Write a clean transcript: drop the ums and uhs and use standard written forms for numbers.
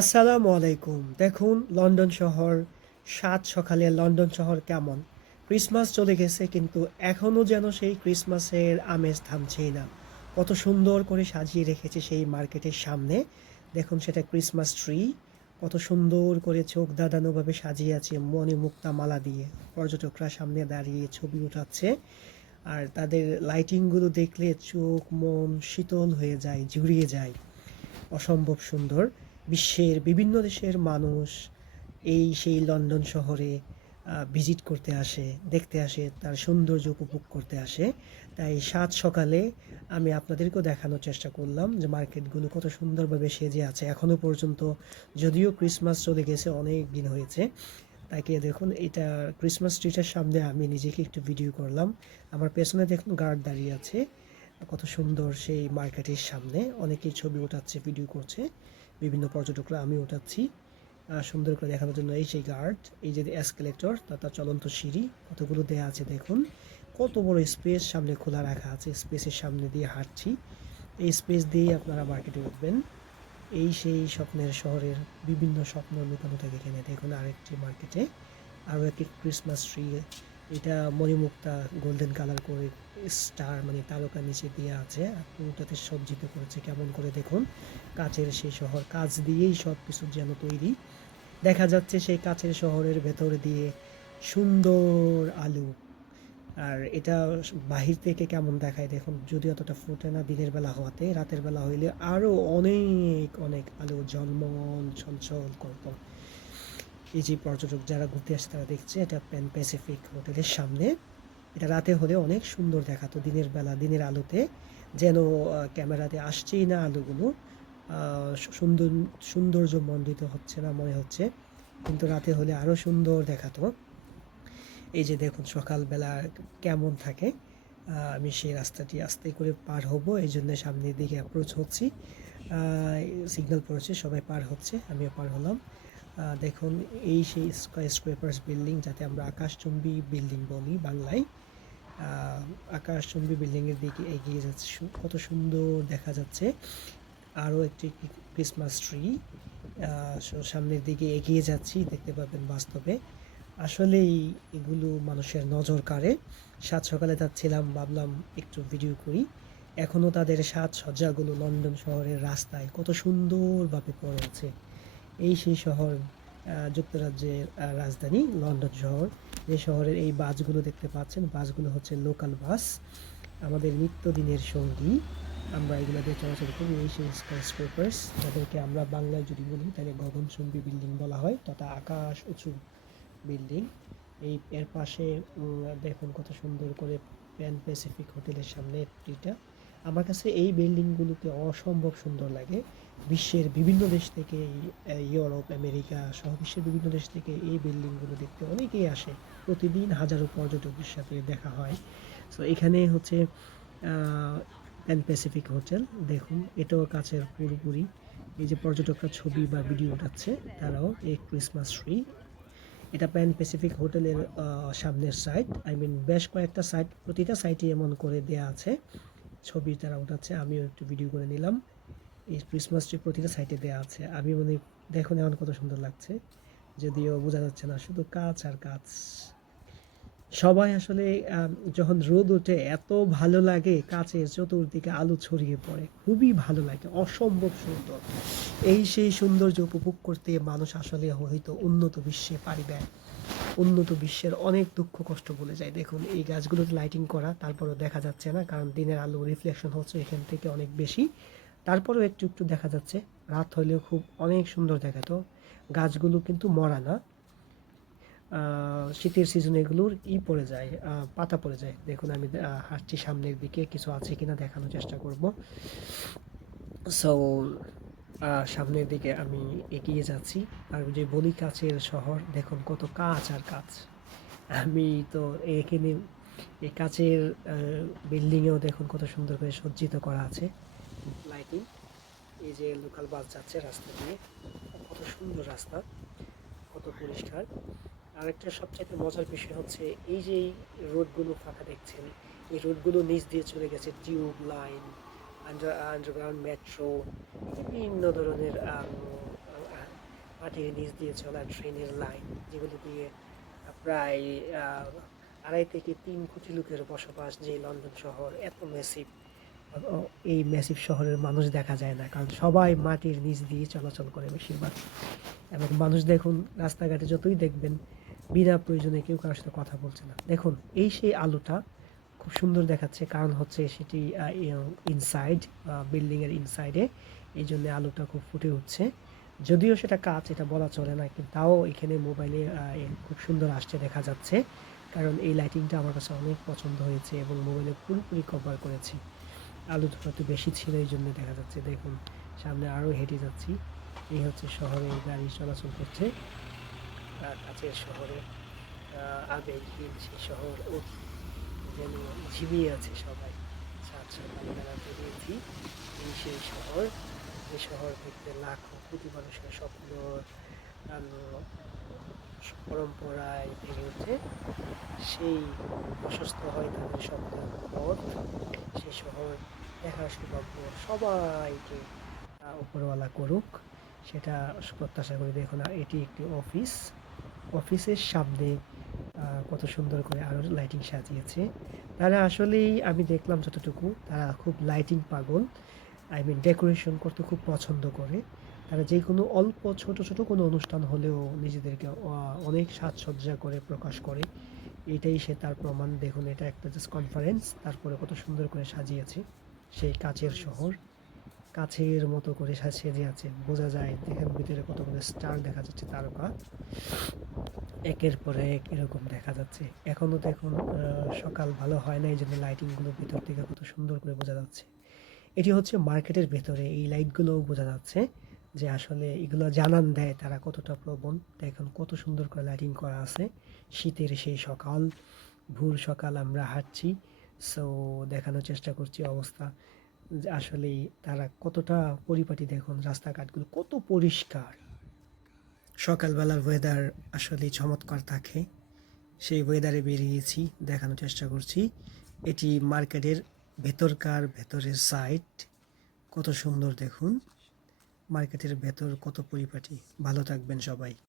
আসসালামু আলাইকুম। দেখুন লন্ডন শহর, সাত সকালে লন্ডন শহর কেমন? ক্রিসমাস চলে গেছে কিন্তু এখনও যেন সেই ক্রিসমাসের আমেজ থামছেই না। কত সুন্দর করে সাজিয়ে রেখেছে সেই মার্কেটের সামনে। দেখুন সেটা ক্রিসমাস ট্রি। কত সুন্দর করে চোখ ধাঁধানোভাবে সাজিয়ে আছে মণি-মুক্তা মালা দিয়ে। পর্যটকরা সামনে দাঁড়িয়ে ছবি উঠাচ্ছে। আর তাদের লাইটিংগুলো দেখলে চোখ, মন শীতল হয়ে যায়, জুড়িয়ে যায়। অসম্ভব সুন্দর। বিশ্বের বিভিন্ন দেশের মানুষ এই সেই লন্ডন শহরে ভিজিট করতে আসে, দেখতে আসে, তার সৌন্দর্য উপভোগ করতে আসে। তাই সাত সকালে আমি আপনাদেরকেও দেখানোর চেষ্টা করলাম যে মার্কেটগুলো কত সুন্দরভাবে সেজে আছে এখনো পর্যন্ত। যদিও ক্রিসমাস চলে গেছে, অনেক দিন হয়েছে। তাকে দেখুন এটা ক্রিসমাস ট্রিটার সামনে আমি নিজেকে একটু ভিডিও করলাম। আমার পেছনে দেখুন গার্ড দাঁড়িয়ে আছে। কত সুন্দর সেই মার্কেটের সামনে অনেকেই ছবি ওঠাচ্ছে, ভিডিও করছে। বিভিন্ন পর্যটকরা, আমি ওঠাচ্ছি সুন্দর করে দেখানোর জন্য। এই সেই গার্ড, এই যে এসকেলেটর, তার চলন্ত সিঁড়ি কতগুলো দেয়া আছে দেখুন। কত বড় স্পেস সামনে খোলা রাখা আছে, স্পেসের সামনে দিয়ে হাঁটছি। এই স্পেস দিয়েই আপনারা মার্কেটে উঠবেন। এই সেই স্বপ্নের শহরের বিভিন্ন স্বপ্ন লুকানো থাকে এখানে। দেখুন আরেকটি মার্কেটে আরও একটি ক্রিসমাস ট্রি। এটা মণিমুক্তা গোল্ডেন কালার করে স্টার মানে তারকা নিচে দেওয়া আছে। আর পুরোটাতে সজ্জিত করেছে কেমন করে দেখুন। কাচের সেই শহর, কাচ দিয়েই সব কিছু যেন তৈরি। দেখা যাচ্ছে সেই কাচের শহরের ভেতর দিয়ে সুন্দর আলো। আর এটা বাহির থেকে কেমন দেখায় দেখুন, যদিও অতটা ফুটে না দিনের বেলা হওয়াতে, রাতের বেলা হইলে আরো অনেক অনেক আলো ঝলমল ছলছল করতো। এই যে পর্যটক যারা ঘুরতে আসে তারা দেখছে এটা প্যান প্যাসিফিক হোটেলের সামনে। এটা রাতে হলে অনেক সুন্দর দেখাতো, দিনের বেলা দিনের আলোতে যেন ক্যামেরাতে আসছেই না আলোগুলো। সুন্দর সৌন্দর্যমণ্ডিত হচ্ছে না মনে হচ্ছে, কিন্তু রাতে হলে আরো সুন্দর দেখাতো। এই যে দেখুন সকালবেলা কেমন থাকে। আমি সেই রাস্তাটি আস্তে করে পার হব, এই জন্য সামনের দিকে অ্যাপ্রোচ হচ্ছি। সিগন্যাল পড়েছে, সবাই পার হচ্ছে, আমিও পার হলাম। দেখুন এই সেই স্কাইস্ক্রেপার্স বিল্ডিং, যাতে আমরা আকাশচুম্বী বিল্ডিং বলি বাংলায়। আকাশচুম্বী বিল্ডিংয়ের দিকে এগিয়ে যাচ্ছে, কত সুন্দর দেখা যাচ্ছে। আরও একটি ক্রিসমাস ট্রি। সামনের দিকে এগিয়ে যাচ্ছি, দেখতে পাবেন বাস্তবে আসলেই এগুলো মানুষের নজর কাড়ে। সাত সকালে যাচ্ছিলাম, ভাবলাম একটু ভিডিও করি। এখনও তাদের সাজসজ্জাগুলো লন্ডন শহরের রাস্তায় কত সুন্দরভাবে পড়ে আছে। এই সেই শহর, যুক্তরাজ্যের রাজধানী লন্ডন শহর। যে শহরের এই বাসগুলো দেখতে পাচ্ছেন, বাসগুলো হচ্ছে লোকাল বাস, আমাদের নিত্যদিনের সঙ্গী। আমরা এগুলোতে চলাচল করি। এই সেই স্কাইস্ক্রেপার্স, যাদেরকে আমরা বাংলায় যদি বলি তাহলে গগনচুম্বী বিল্ডিং বলা হয়, তথা আকাশ উঁচু বিল্ডিং। এর পাশে দেখুন কত সুন্দর করে প্যান প্যাসিফিক হোটেলের সামনে এটিটা। আমার কাছে এই বিল্ডিংগুলোকে অসম্ভব সুন্দর লাগে। বিশ্বের বিভিন্ন দেশ থেকে ইউরোপ, আমেরিকা সহ বিশ্বের বিভিন্ন দেশ থেকে এই বিল্ডিংগুলো দেখতে অনেকেই আসে। প্রতিদিন হাজারো পর্যটকের সাথে দেখা হয়। সো এখানে হচ্ছে প্যান প্যাসিফিক হোটেল। দেখুন এটাও কাছের পুরোপুরি। এই যে পর্যটকরা ছবি বা ভিডিও উঠাচ্ছে, তারাও এই ক্রিসমাস ট্রি। এটা প্যান প্যাসিফিক হোটেলের সামনের সাইড, আই মিন বেশ কয়েকটা সাইড, প্রতিটা সাইটে এমন করে দেয়া আছে, ছবি তারা উঠাচ্ছে, আমিও একটু ভিডিও করে নিলাম। এই ক্রিসমাস ট্রি প্রতিটা সাইটে দেয়া আছে। আমি মনে দেখুন এখন কত সুন্দর লাগছে, যদিও বোঝা যাচ্ছে না, শুধু কাঁচ আর কাঁচ। সবাই আসলে যখন রোদ ওঠে এত ভালো লাগে, কাছের চতুর্দিকে আলো ছড়িয়ে পড়ে, খুবই ভালো লাগে, অসম্ভব সুন্দর। এই সেই সৌন্দর্য উপভোগ করতে মানুষ আসলে হয়তো উন্নত বিশ্বে পাড়ি দেয়। উন্নত বিশ্বের অনেক দুঃখ কষ্ট ভুলে যায়। দেখুন এই গাছগুলোতে লাইটিং করা, তারপরেও দেখা যাচ্ছে না, কারণ দিনের আলো রিফ্লেকশন হচ্ছে এখান থেকে অনেক বেশি। তারপরেও একটু একটু দেখা যাচ্ছে, রাত হলেও খুব অনেক সুন্দর দেখাতো। গাছগুলো কিন্তু মরা না। শীতের সিজনে এগুলোর পড়ে যায়, পাতা পড়ে যায়। দেখুন আমি হাঁটছি সামনের দিকে, কিছু আছে কিনা দেখানোর চেষ্টা করব। সো সামনের দিকে আমি এগিয়ে যাচ্ছি। আর যে বলি কাচের শহর, দেখুন কত কাঁচ আর কাঁচ। আমি তো এখানে এই কাচের বিল্ডিংয়েও দেখুন কত সুন্দর করে সজ্জিত করা আছে লাইটিং। এই যে লোকাল বাস যাচ্ছে রাস্তা দিয়ে, কত সুন্দর রাস্তা, কত পরিষ্কার। আরেকটা সবচাইতে মজার বিষয় হচ্ছে এই যে রোডগুলো ফাঁকা দেখছেন, এই রোডগুলো নিচ দিয়ে চলে গেছে টিউব লাইন, আন্ডারগ্রাউন্ড মেট্রো, বিভিন্ন ধরনের মাটির নিচ দিয়ে চলা ট্রেনের লাইন, যেগুলি দিয়ে প্রায় 2.5 থেকে 3 কোটি লোকের বসবাস। যে লন্ডন শহর এত ম্যাসিভ, এই ম্যাসিভ শহরের মানুষ দেখা যায় না, কারণ সবাই মাটির নিচ দিয়ে চলাচল করে বেশিরভাগ। এবং মানুষ দেখুন রাস্তাঘাটে যতই দেখবেন বিনা প্রয়োজনে কেউ কারোর সাথে কথা বলছে না। দেখুন এই সেই আলোটা খুব সুন্দর দেখাচ্ছে, কারণ হচ্ছে সেটি ইনসাইড, বিল্ডিংয়ের ইনসাইডে, এই জন্য আলোটা খুব ফুটে উঠছে। যদিও সেটা কাচ, এটা বলা চলে না, কিন্তু তাও এখানে মোবাইলে খুব সুন্দর আসছে দেখা যাচ্ছে, কারণ এই লাইটিংটা আমার কাছে অনেক পছন্দ হয়েছে এবং মোবাইলে পুরোপুরি কভার করেছি। আলোটা একটু বেশি ছিল এই জন্য দেখা যাচ্ছে। দেখুন সামনে আরও হেঁটে যাচ্ছি, এই হচ্ছে শহরে গাড়ি চলাচল করছে, কাছের শহরে আবেগহীন সেই শহর অতি যেন ঝিমিয়ে আছে সবাই। সাত সকালবেলা বেরিয়েছি, এই সেই শহর, যে শহর দেখতে লাখো কোটি মানুষের স্বপ্ন পরম্পরায় ভেঙে ওঠে। সেই প্রশস্ত হয় তাদের স্বপ্নের পথ, সেই শহর দেখার সৌভাগ্য সবাইকে উপরওয়ালা করুক, সেটা প্রত্যাশা করি। দেখুন এটি একটি অফিস, অফিসের সামনে কত সুন্দর করে আরও লাইটিং সাজিয়েছে। তারা আসলেই, আমি দেখলাম যতটুকু, তারা খুব লাইটিং পাগল, আই মিন ডেকোরেশন করতে খুব পছন্দ করে। তারা যে কোনো অল্প ছোট ছোট কোনো অনুষ্ঠান হলেও নিজেদেরকে অনেক সাজসজ্জা করে প্রকাশ করে। এটাই সে তার প্রমাণ। দেখুন এটা একটা জাস্ট কনফারেন্স, তারপরে কত সুন্দর করে সাজিয়েছে সেই কাচের শহর, কাছের মতো করে সেজে আছে, বোঝা যায় দেখেন ভিতরে কতগুলো স্টার দেখা যাচ্ছে, তারকা একের পর এক এরকম দেখা যাচ্ছে। এখনো দেখুন সকাল ভালো হয় না, এই জন্য লাইটিংগুলো ভিতর থেকে কত সুন্দর করে বোঝা যাচ্ছে। এটি হচ্ছে মার্কেটের ভেতরে, এই লাইটগুলোও বোঝা যাচ্ছে যে আসলে এগুলো জানান দেয় তারা কতটা প্রবণ। দেখুন কত সুন্দর করে লাইটিং করা আছে। শীতের সেই সকাল, ভোর সকাল আমরা হাঁটছি, সো দেখানোর চেষ্টা করছি অবস্থা যে আসলেই তারা কতটা পরিপাটি। দেখুন রাস্তাঘাটগুলো কত পরিষ্কার, সকালবেলার ওয়েদার আসলেই চমৎকার থাকে। সেই ওয়েদারে বেরিয়েছি, দেখানোর চেষ্টা করছি। এটি মার্কেটের ভেতরের সাইড, কত সুন্দর দেখুন মার্কেটের ভেতর কত পরিপাটি। ভালো থাকবেন সবাই।